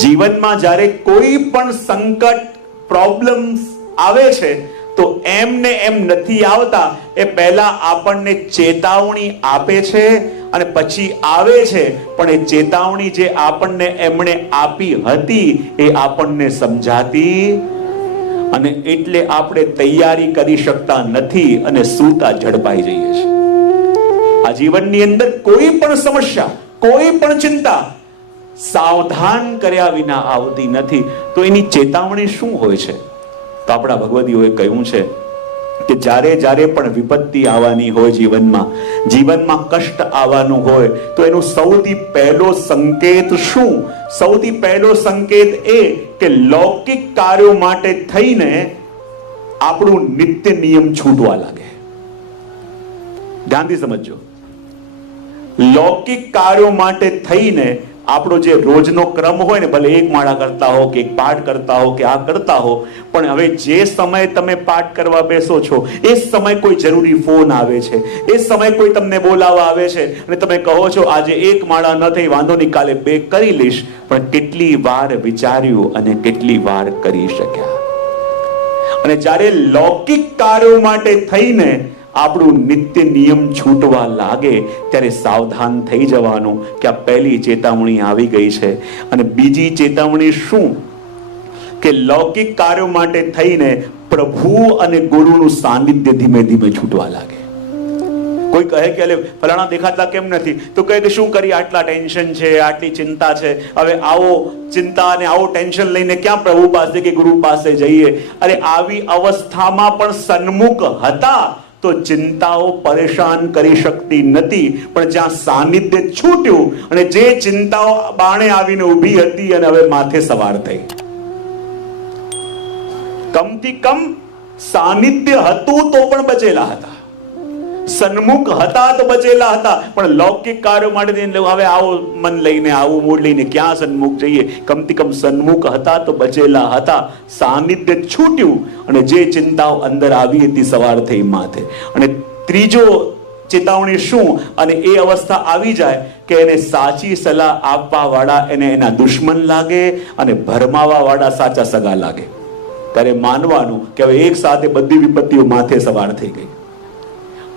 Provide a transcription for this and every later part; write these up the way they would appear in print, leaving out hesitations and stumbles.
જીવનમાં જ્યારે કોઈ પણ સંકટ, પ્રોબ્લેમ્સ આવે છે તો એમને એમ નથી આવતા, એ પહેલા આપણને ચેતવણી આપે છે અને પછી આવે છે. પણ એ ચેતવણી જે આપણને એમણે આપી હતી એ આપણને સમજાતી, અને એટલે આપણે તૈયારી કરી શકતા નથી અને સૂતા ઝડપાઈ જઈએ છીએ. આ જીવનની અંદર કોઈ પણ સમસ્યા, કોઈ પણ ચિંતા સાવધાન કર્યા વિના આવતી નથી. તો એની ચેતવણી શું હોય છે? તો આપણા ભગવદીઓએ કહ્યું છે કે જ્યારે જ્યારે પણ વિપત્તિ આવવાની હોય જીવનમાં કષ્ટ આવવાનું હોય તો એનો સૌથી પહેલો સંકેત શું? સૌથી પહેલો સંકેત એ કે લૌકિક કાર્યો માટે થઈને આપણું નિત્ય નિયમ છૂટવા લાગે. ધ્યાનથી સમજો. લૌકિક કાર્યો માટે થઈને આપણો જે રોજનો ક્રમ હોય ને, ભલે એક માળા કરતા હો કે એક પાઠ કરતા હો કે આ કરતા હો, પણ હવે જે સમયે તમે પાઠ કરવા બેસો છો એ સમય કોઈ જરૂરી ફોન આવે છે, એ સમય કોઈ તમને બોલાવવા આવે છે અને તમે કહો છો આજે એક માળા ન થઈ, વાંધો નહીં, કાલે 2 કરી લઈશ. પણ કેટલી વાર વિચાર્યું અને કેટલી વાર કરી શક્યા? અને જ્યારે લૌકિક કાર્યો માટે થઈને આપણું નિત્ય નિયમ છૂટવા લાગે ત્યારે સાવધાન થઈ જવાનું કે આ પહેલી ચેતવણી આવી ગઈ છે. અને બીજી ચેતવણી શું? કે લૌકિક કાર્યો માટે થઈને પ્રભુ અને ગુરુનું સાનિધ્ય ધીમે ધીમે છૂટવા લાગે. કોઈ કહે કે અલે ફલાણા દેખાતા કેમ નથી? તો કહે કે શું કરી, આટલા ટેન્શન છે, આટલી ચિંતા છે, હવે આવો ચિંતા અને આવો ટેન્શન લઈને ક્યાં પ્રભુ પાસે કે ગુરુ પાસે જઈએ? અરે આવી અવસ્થામાં પણ સન્મુખ હતા તો ચિંતાઓ પરેશાન કરી શકતી નથી. પણ જ્યાં સાનિધ્ય છૂટ્યું અને જે ચિંતાઓ બાણે આવીને ઊભી હતી અને હવે માથે સવાર થઈ, કમથી કમ સાનિધ્ય હતું તો પણ બચેલા હતા, સન્મુખ હતા તો બચેલા હતા. પણ લૌકિક કાર્યો માટે હવે આવો મન લઈને, આવું મૂડ લઈને ક્યાં સન્મુખ જઈએ? કમથી કમ સન્મુખ હતા તો બચેલા હતા. સાનિધ્ય છૂટ્યું અને જે ચિંતાઓ અંદર આવી હતી સવાર થઈ માથે. અને ત્રીજો ચેતવણી શું? અને એ અવસ્થા આવી જાય કે એને સાચી સલાહ આપવા વાળા એને એના દુશ્મન લાગે અને ભરમાવા વાળા સાચા સગા લાગે. ત્યારે માનવાનું કે હવે એક સાથે બધી વિપત્તિઓ માથે સવાર થઈ ગઈ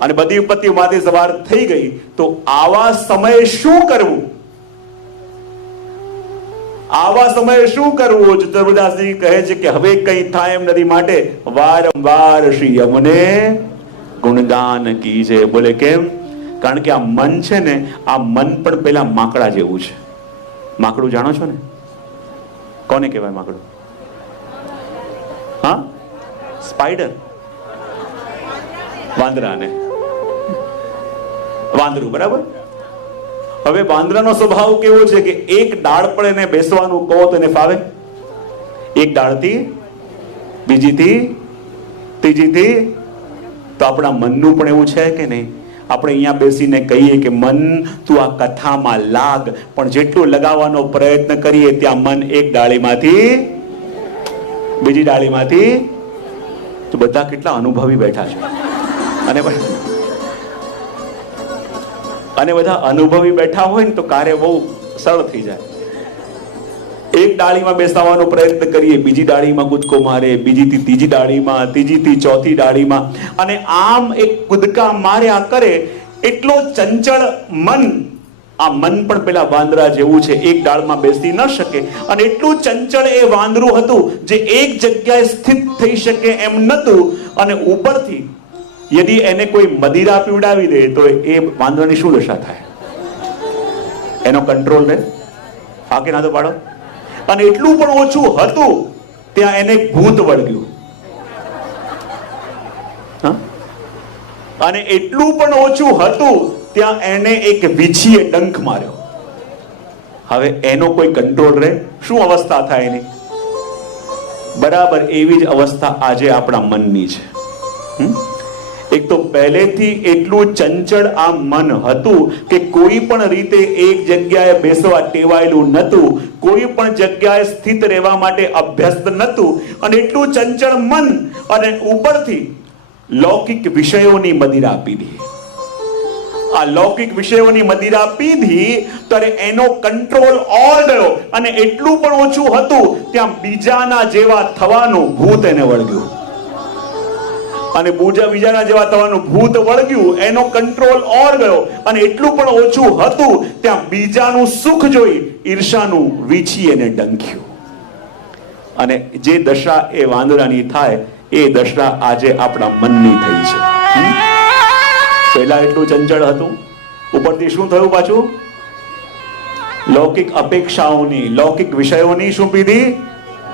અને બધી વિપત્તિઓ માથે સવાર થઈ ગઈ તો આવા સમયે શું કરવું? આવા સમયે શું કરવું? ચતુર્દાસજી કહે છે કે હવે કઈ થાય એમ નથી, માટે વારંવાર શ્રી યમને ગુણગાન કીજે. બોલે કેમ? કારણ કે આ મન છે ને, આ મન પણ પેલા માકડા જેવું છે. માકડું જાણો છો ને? કોને કહેવાય માકડું? હા, સ્પાઈડર, વાંદરાને. વાંદરું, બરાબર. હવે વાંદરાનો સ્વભાવ કેવો છે કે એક ડાળ પર એને બેસવાનું કહો તો એને ફાવે? એક ડાળથી, બીજીથી, ત્રીજીથી. તો આપણા મનનું પણ એવું છે કે નહીં? આપણે અહીંયા બેસીને કહીએ કે મન તું આ કથામાં લાગ, પણ જેટલું લગાવવાનો પ્રયત્ન કરીએ ત્યાં મન એક ડાળીમાંથી બીજી ડાળીમાંથી. તો બધા કેટલા અનુભવી બેઠા છે અને બધા અનુભવી બેઠા હોય ને તો કાર્ય બહુ સરળ થઈ જાય. એક ડાળીમાં બેસાવાનો પ્રયત્ન કરીએ, બીજી ડાળીમાં કૂદકો મારે, બીજીથી ત્રીજી ડાળીમાં, ત્રીજીથી ચોથી ડાળીમાં, અને આમ એક કૂદકા માર્યા કરે. એટલો ચંચળ મન, આ મન પણ પેલા વાંદરા જેવું છે, એક ડાળમાં બેસી ન શકે. અને એટલું ચંચળ એ વાંદરું હતું જે એક જગ્યાએ સ્થિત થઈ શકે એમ નતું. અને ઉપરથી યદી એને કોઈ મદિરા પીવડાવી દે તો એ વાંદરાની શું દશા થાય? એનો કંટ્રોલ રહે? આકે ના તો પાડો. અને એટલું પણ ઓછું હતું ત્યાં એને ભૂત વળગ્યું. અને એટલું પણ ઓછું હતું ત્યાં એને એક વીછીએ ડંખ માર્યો. હવે એનો કોઈ કંટ્રોલ રહે? શું અવસ્થા થાય એની? બરાબર એવી જ અવસ્થા આજે આપણા મનની છે. એક તો પહેલેથી એટલું ચંચળ આ મન હતું કે કોઈ પણ રીતે એક જગ્યાએ બેસવા ટેવાયેલું નતું, કોઈ પણ જગ્યાએ સ્થિત રહેવા માટે અભ્યસ્ત નતું. અને એટલું ચંચળ મન, અને ઉપરથી લૌકિક વિષયોની મદિરા આપી દી. આ લૌકિક વિષયોની મદિરા પીધી ત્યારે એનો કંટ્રોલ ઓર ગયો અને એટલું પણ ઓછું હતું ત્યાં બીજાના જેવા થવાનું ભૂત એને વળગ્યું. અને બીજાના જેવા થવાનું ભૂત વળગ્યું, એનો કંટ્રોલ ઓર ગયો અને એટલું પણ ઓછું હતું ત્યાં બીજાનું સુખ જોઈ ઈર્ષાનું વીછી એને ડંખ્યું. અને જે દશા એ વાંદરાની થાય એ દશા આજે આપણા મનની થઈ છે. પહેલા એટલું ચંચળ હતું, ઉપરથી શું થયું પાછું? લૌકિક અપેક્ષાઓની, લૌકિક વિષયોની શું પીધી?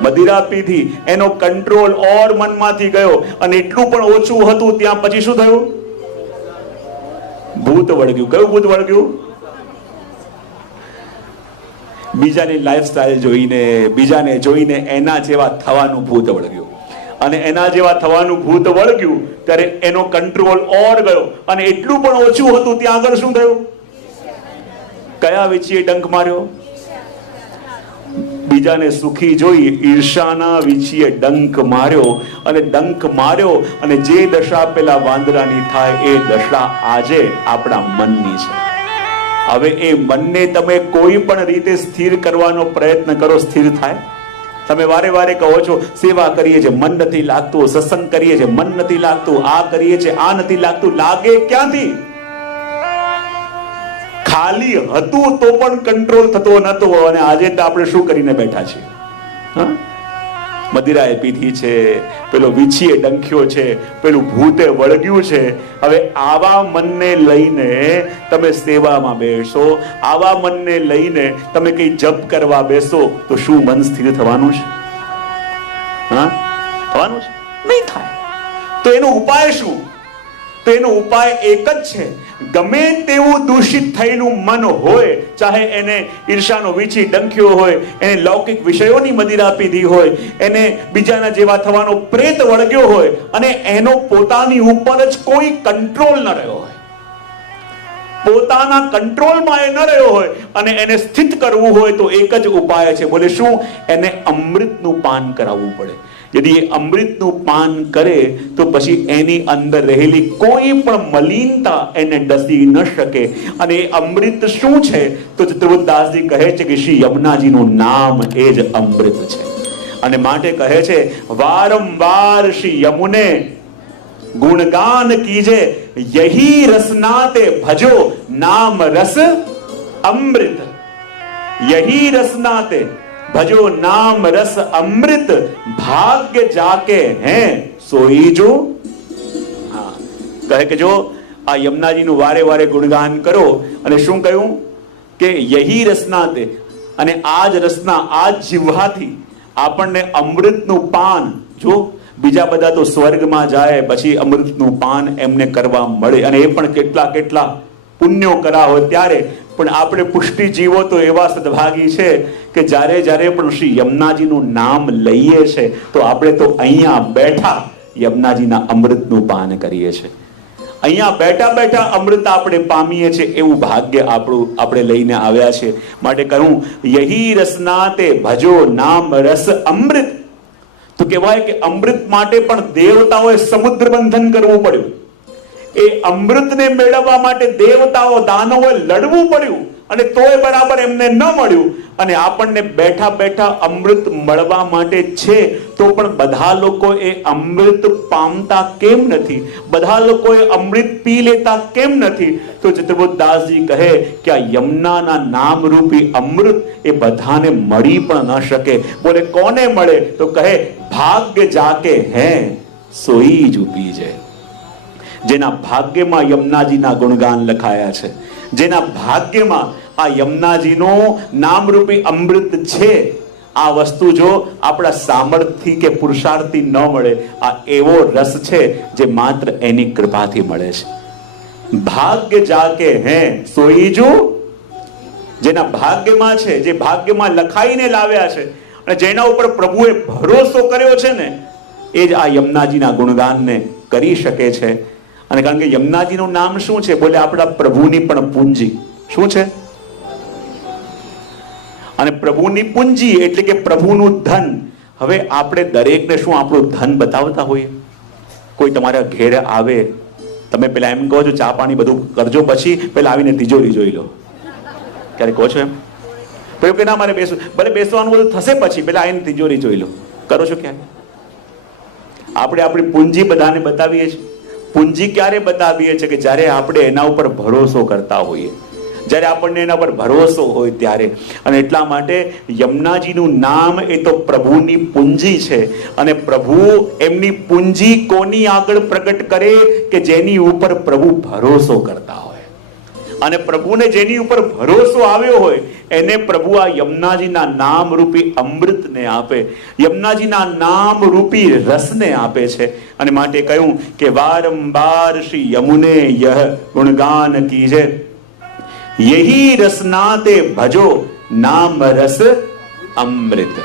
મદિરા પીધી. એનો કંટ્રોલ ઓર મનમાંથી ગયો અને એટલું પણ ઓછું હતું ત્યાં પછી શું થયું? ભૂત વળગ્યું. કયું ભૂત વળગ્યું? બીજાની લાઈફસ્ટાઈલ જોઈને, બીજાને જોઈને એના જેવા થવાનું ભૂત વળગ્યું. અને એના જેવા થવાનું ભૂત વળગ્યું ત્યારે એનો કંટ્રોલ ઓર ગયો અને એટલું પણ ઓછું હતું ત્યાં આગળ શું થયું? કયા વીછીએ ડંખ માર્યો? બીજાને સુખી જોઈ ઈર્ષાના વીછીએ ડંખ માર્યો. અને ડંખ માર્યો અને જે દશા પેલા વાંદરાની થાય એ દશા આજે આપણા મનની છે. હવે એ મનને તમે કોઈ પણ રીતે સ્થિર કરવાનો પ્રયત્ન કરો, સ્થિર થાય? તમે વારે વારે કહો છો સેવા કરીએ છે, મન નથી લાગતું, સત્સંગ કરીએ છે, મન નથી લાગતું, આ કરીએ છે, આ નથી લાગતું. લાગે ક્યાંથી? ખાલી હતું તો પણ કંટ્રોલ થતો નતો. અને આજે તો આપણે શું કરીને બેઠા છીએ? મદિરાએ પીધી છે, પેલો વીછીએ ડંખ્યો છે, પેલું ભૂતે વળગ્યું છે. હવે આવા મનને લઈને તમે સેવામાં બેસો, આવા મનને લઈને તમે કઈ જપ કરવા બેસો તો શું મન સ્થિર થવાનું છે? થવાનું છે? નહીં થાય. તો એનો ઉપાય શું? તો એનો ઉપાય એક જ છે. ગમે તેવું દૂષિત થયેલું મન હોય, ચાહે એને ઈર્ષાનો વીછી ડંખ્યો હોય, એને લૌકિક વિષયોની મદિરા પીધી હોય, એને બીજાના જેવા થવાનો પ્રેત વળગ્યો હોય અને એનો પોતાની ઉપર જ કોઈ કંટ્રોલ ન રહ્યો હોય, પોતાના કંટ્રોલમાં એ ન રહ્યો હોય અને એને સ્થિત કરવું હોય તો એક જ ઉપાય છે. બોલે શું? એને અમૃતનું પાન કરાવવું પડે. यदि ये અમૃતનું પાન કરે તો પછી એની અંદર રહેલી કોઈ પણ મલિનતા એને ડસી ન શકે. અને એ અમૃત શું છે? તો ચતુર્દાસજી કહે છે કે શ્રી યમુનાજીનું નામ એ જ અમૃત છે. અને માટે કહે છે વારંવાર શ્રી યમુને ગુણગાન કીજે, यही रसनाते भजो नाम रस अमृत. यही रसनाते भजो नाम रस अमृत, भाग्य जाके हैं सोई जो. હા, કહે કે જો આ યમુનાજીનું વારે વારે ગુણગાન કરો. અને શું કહ્યું? કે યહી રસનાતે, અને આ જ રસના, આ જ જીવવાથી આપણને અમૃતનું પાન. જો બીજા બધા તો સ્વર્ગમાં જાય પછી અમૃતનું પાન એમને કરવા મળે, અને એ પણ કેટલા કેટલા પુણ્યો કરા હોય ત્યારે. પણ આપણે પુષ્ટિ જીવો તો એવા સદભાગી છે કે જ્યારે જ્યારે પણ શ્રી યમુનાજીનું નામ લઈએ છે તો આપણે તો અહીંયા બેઠા યમુનાજીના અમૃતનું પાન કરીએ છીએ. અહીંયા બેઠા બેઠા અમૃત આપણે પામીએ છીએ, એવું ભાગ્ય આપણે લઈને આવ્યા છે. માટે કહું યહી રસનાતે ભજો નામ રસ અમૃત. તો કહેવાય કે અમૃત માટે પણ દેવતાઓએ સમુદ્ર બંધન કરવું પડ્યું. એ અમૃતને મેળવવા માટે દેવતાઓ દાનવોએ લડવું પડ્યું, અને તોય બરાબર એમને ન મળ્યું. અને આપણને બેઠા બેઠા અમૃત મળવા માટે છે તો પણ બધા લોકો એ અમૃત પામતા કેમ નથી? બધા લોકો એ અમૃત પી લેતા કેમ નથી? તો ચતુર્દાસજી કહે કે આ યમુનાના નામરૂપી અમૃત એ બધાને મળી પણ ન શકે. બોલે કોને મળે? તો કહે ભાગ્ય જાકે હે સોઈ જ પી જાય. જેના ભાગ્યમાં યમુનાજીના ગુણગાન લખાયા છે, જેના ભાગ્યમાં આ યમુનાજીનું નામરૂપી અમૃત છે, આ વસ્તુ જો આપણા સામર્થ્યથી કે પુરુષાર્થથી ન મળે. આ એવો રસ છે જે માત્ર એની કૃપાથી મળે છે. ભાગ્ય જાકે હે સોઈ જો. જેના ભાગ્યમાં છે, જે ભાગ્યમાં લખાઈને લાવ્યા છે, અને જેના ઉપર પ્રભુએ ભરોસો કર્યો છે ને, એ જ આ યમુનાજીના ગુણગાનને કરી શકે છે. અને કારણ કે યમુનાજીનું નામ શું છે? બોલે આપણા પ્રભુની પણ પૂંજી. શું છે? અને પ્રભુની પૂંજી એટલે કે પ્રભુનું ધન. હવે આપણે દરેકને શું આપણું ધન બતાવતા હોઈએ? કોઈ તમારા ઘેર આવે તમે પેલા એમ કહો છો ચા પાણી બધું કરજો, પછી પેલા આવીને તિજોરી જોઈ લો, ક્યારે કહો છો એમ? તો કે ના મારે બેસવું, ભલે બેસવાનું બધું થશે પછી, પેલા આવીને તિજોરી જોઈ લો. કરો છો ક્યારે? આપણે આપણી પૂંજી બધાને બતાવીએ છીએ. પૂંજી ક્યારે બતાવીએ છીએ? કે જ્યારે આપણે એના ઉપર ભરોસો કરતા હોઈએ, જ્યારે આપણને એના પર ભરોસો હોય ત્યારે. અને એટલા માટે યમુનાજીનું નામ એ તો પ્રભુની પૂંજી છે. અને પ્રભુ એમની પૂંજી કોની આગળ પ્રગટ કરે? કે જેની ઉપર પ્રભુ ભરોસો કરતા હોય. અને પ્રભુને જેની ઉપર ભરોસો આવ્યો હોય એને પ્રભુ આ યમુનાજીના નામ રૂપી અમૃતને આપે, યમુનાજીના નામ રૂપી રસને આપે છે. અને માટે કહ્યું કે વારંવાર શ્રી યમુને યહ ગુણગાન કીજે, यही रसनाते भजो नाम रस अमृत.